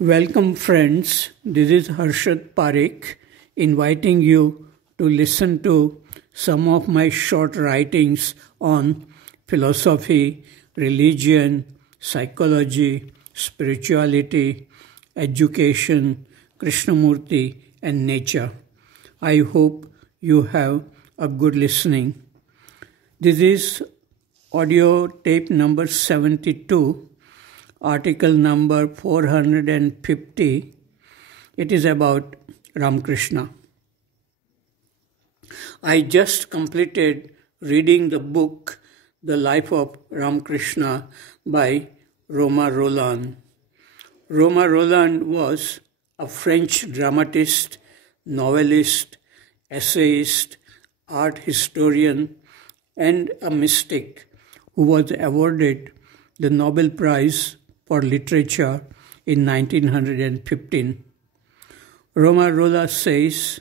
Welcome, friends. This is Harshad Parekh inviting you to listen to some of my short writings on philosophy, religion, psychology, spirituality, education, Krishnamurti, and nature. I hope you have a good listening. This is audio tape number 72. Article number 450. It is about Ramkrishna. I just completed reading the book The Life of Ramkrishna by Romain Rolland. Romain Rolland was a French dramatist, novelist, essayist, art historian, and a mystic who was awarded the Nobel Prize for Literature in 1915. Romain Rolland says,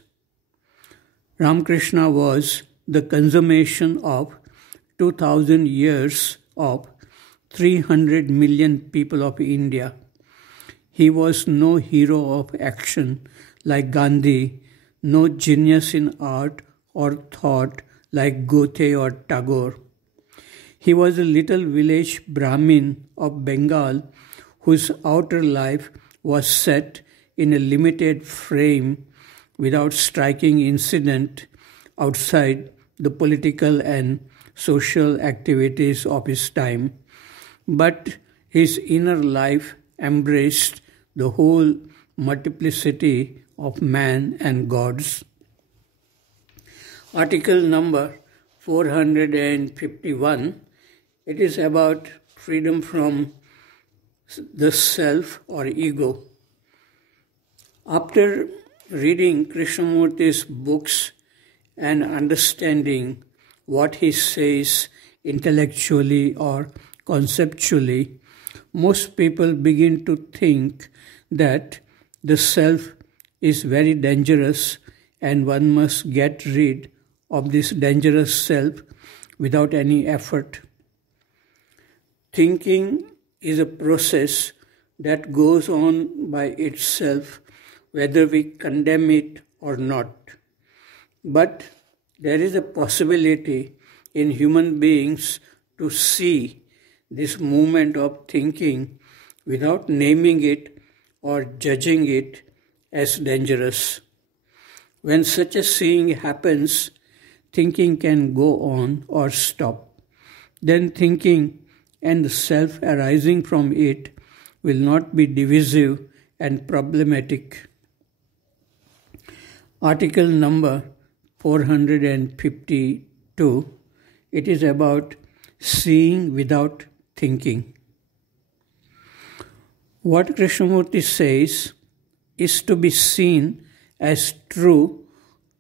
Ramkrishna was the consummation of 2000 years of 300 million people of India. He was no hero of action like Gandhi, no genius in art or thought like Goethe or Tagore. He was a little village Brahmin of Bengal whose outer life was set in a limited frame without striking incident outside the political and social activities of his time. But his inner life embraced the whole multiplicity of man and gods. Article number 451. It is about freedom from the self or ego. After reading Krishnamurti's books and understanding what he says intellectually or conceptually, most people begin to think that the self is very dangerous and one must get rid of this dangerous self without any effort. Thinking is a process that goes on by itself, whether we condemn it or not. But there is a possibility in human beings to see this movement of thinking without naming it or judging it as dangerous. When such a seeing happens, thinking can go on or stop. Then thinking and the self arising from it will not be divisive and problematic. Article number 452. It is about seeing without thinking. What Krishnamurti says is to be seen as true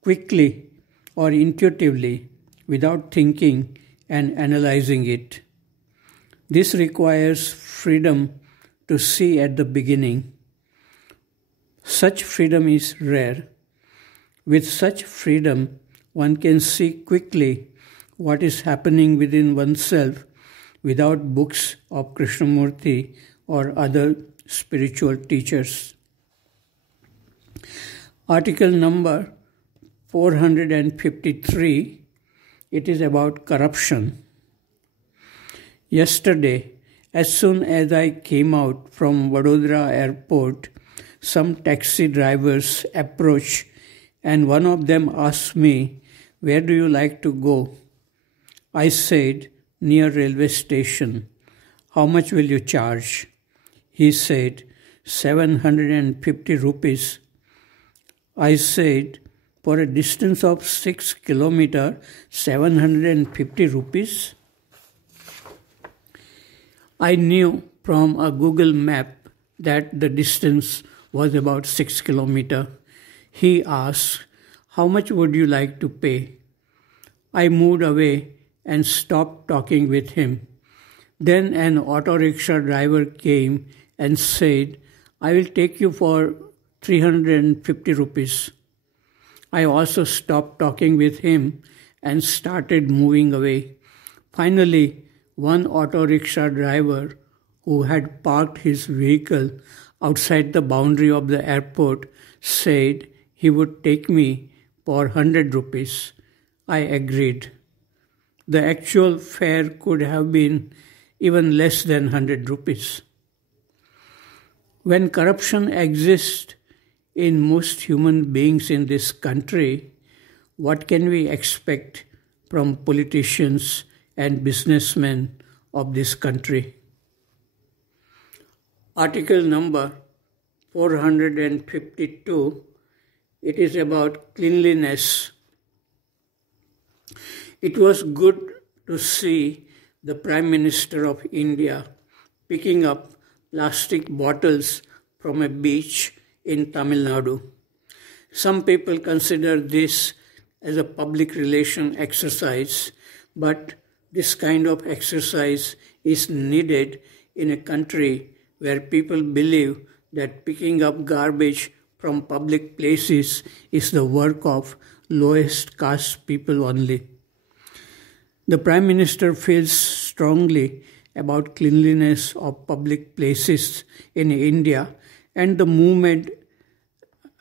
quickly or intuitively without thinking and analyzing it. This requires freedom to see at the beginning. Such freedom is rare. With such freedom, one can see quickly what is happening within oneself without books of Krishnamurti or other spiritual teachers. Article number 453. It is about corruption. Yesterday, as soon as I came out from Vadodara airport, some taxi drivers approached and one of them asked me, "Where do you like to go?" I said, "Near railway station." "How much will you charge?" He said, 750 rupees. I said, "For a distance of 6 kilometers, 750 rupees? I knew from a Google map that the distance was about 6 kilometers. He asked, "How much would you like to pay?" I moved away and stopped talking with him. Then an auto rickshaw driver came and said, "I will take you for 350 rupees. I also stopped talking with him and started moving away. Finally, one auto rickshaw driver who had parked his vehicle outside the boundary of the airport said he would take me for 100 rupees. I agreed. The actual fare could have been even less than 100 rupees. When corruption exists in most human beings in this country, what can we expect from politicians and businessmen of this country? Article number 452, it is about cleanliness. It was good to see the Prime Minister of India picking up plastic bottles from a beach in Tamil Nadu. Some people consider this as a public relation exercise, but this kind of exercise is needed in a country where people believe that picking up garbage from public places is the work of lowest caste people only. The Prime Minister feels strongly about cleanliness of public places in India, and the movement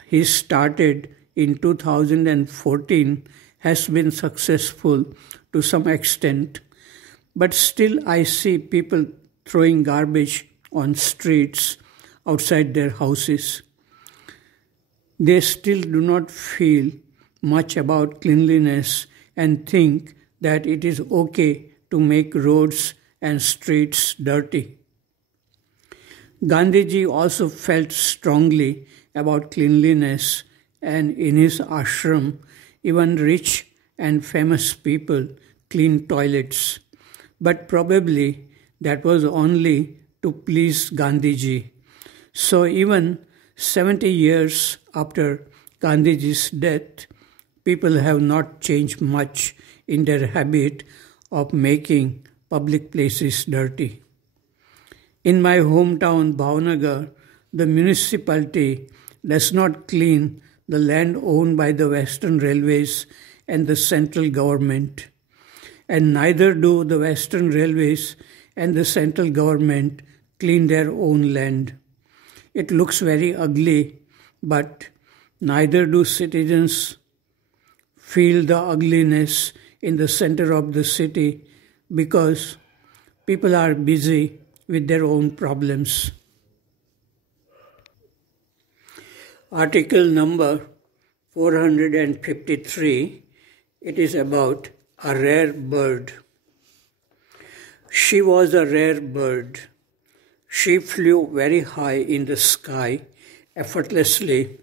he started in 2014 has been successful to some extent, but still I see people throwing garbage on streets outside their houses. They still do not feel much about cleanliness and think that it is okay to make roads and streets dirty. Gandhiji also felt strongly about cleanliness, and in his ashram, even rich and famous people clean toilets. But probably that was only to please Gandhiji. So even 70 years after Gandhiji's death, people have not changed much in their habit of making public places dirty. In my hometown, Bhavnagar, the municipality does not clean the land owned by the Western Railways and the central government. And neither do the Western Railways and the central government clean their own land. It looks very ugly, but neither do citizens feel the ugliness in the center of the city because people are busy with their own problems. Article number 453, it is about a rare bird. She was a rare bird. She flew very high in the sky, effortlessly,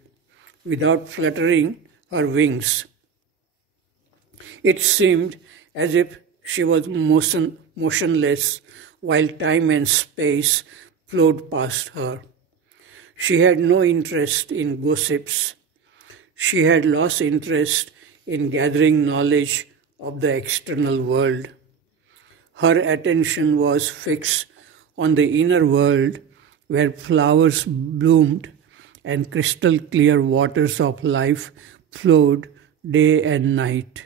without fluttering her wings. It seemed as if she was motionless while time and space flowed past her. She had no interest in gossips. She had lost interest in gathering knowledge of the external world. Her attention was fixed on the inner world where flowers bloomed and crystal clear waters of life flowed day and night.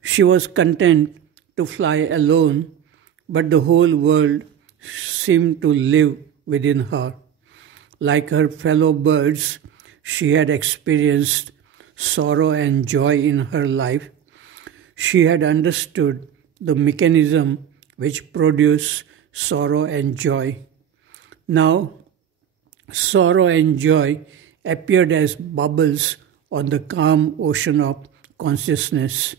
She was content to fly alone, but the whole world seemed to live within her. Like her fellow birds, she had experienced sorrow and joy in her life. She had understood the mechanism which produced sorrow and joy. Now, sorrow and joy appeared as bubbles on the calm ocean of consciousness.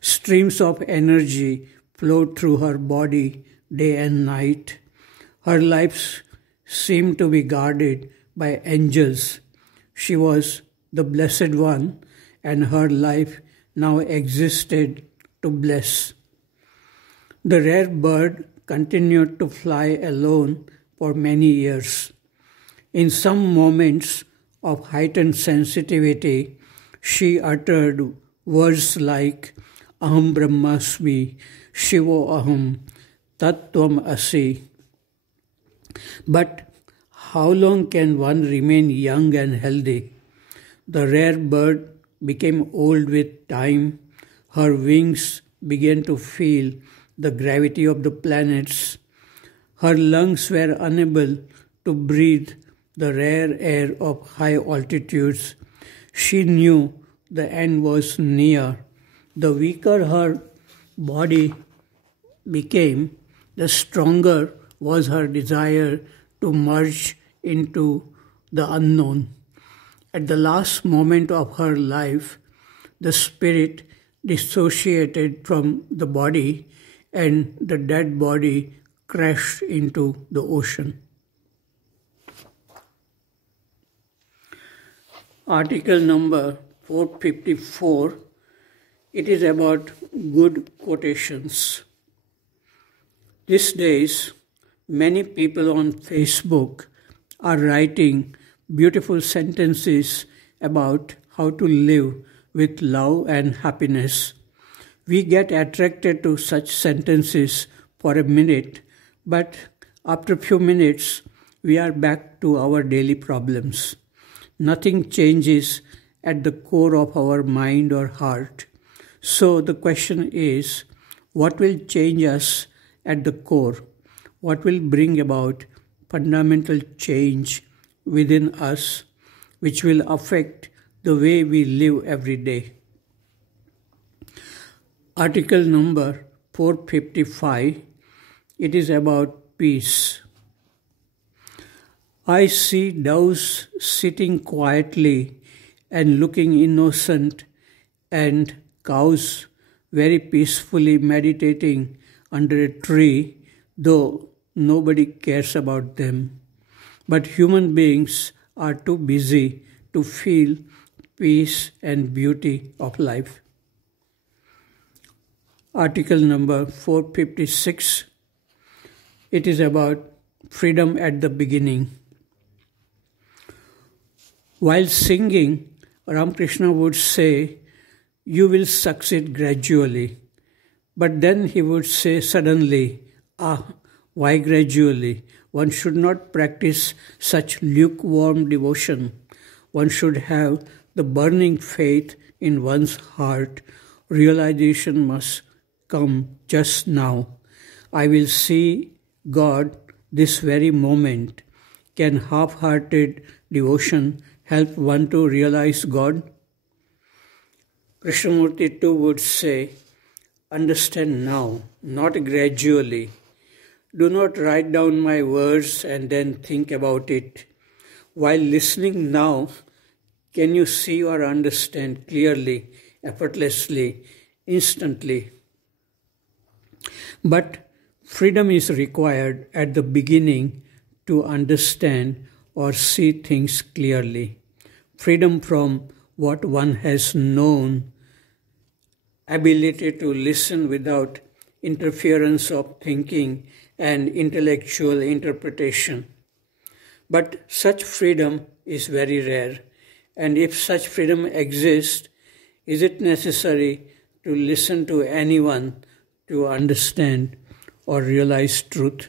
Streams of energy flowed through her body day and night. Her life seemed to be guarded by angels. She was the Blessed One, and her life now existed to bless. The rare bird continued to fly alone for many years. In some moments of heightened sensitivity, she uttered words like Aham Brahmasmi, Shivo Aham, Tattvam Asi. But how long can one remain young and healthy? The rare bird became old with time. Her wings began to feel the gravity of the planets. Her lungs were unable to breathe the rare air of high altitudes. She knew the end was near. The weaker her body became, the stronger was her desire to merge into the unknown. At the last moment of her life, the spirit dissociated from the body and the dead body crashed into the ocean. Article number 454. It is about good quotations. These days, many people on Facebook are writing beautiful sentences about how to live with love and happiness. We get attracted to such sentences for a minute, but after a few minutes, we are back to our daily problems. Nothing changes at the core of our mind or heart. So the question is, what will change us at the core? What will bring about fundamental change within us, which will affect the way we live every day? Article number 455. It is about peace. I see doves sitting quietly and looking innocent, and cows very peacefully meditating under a tree, though nobody cares about them. But human beings are too busy to feel peace and beauty of life. Article number 456. It is about freedom at the beginning. While singing, Ramkrishna would say, "You will succeed gradually." But then he would say suddenly, why gradually? One should not practice such lukewarm devotion. One should have the burning faith in one's heart. Realization must come just now. I will see God this very moment. Can half-hearted devotion help one to realize God? Krishnamurti too would say, understand now, not gradually. Do not write down my words and then think about it. While listening now, can you see or understand clearly, effortlessly, instantly? But freedom is required at the beginning to understand or see things clearly. Freedom from what one has known, ability to listen without interference of thinking and intellectual interpretation. But such freedom is very rare, and if such freedom exists, is it necessary to listen to anyone to understand or realize truth?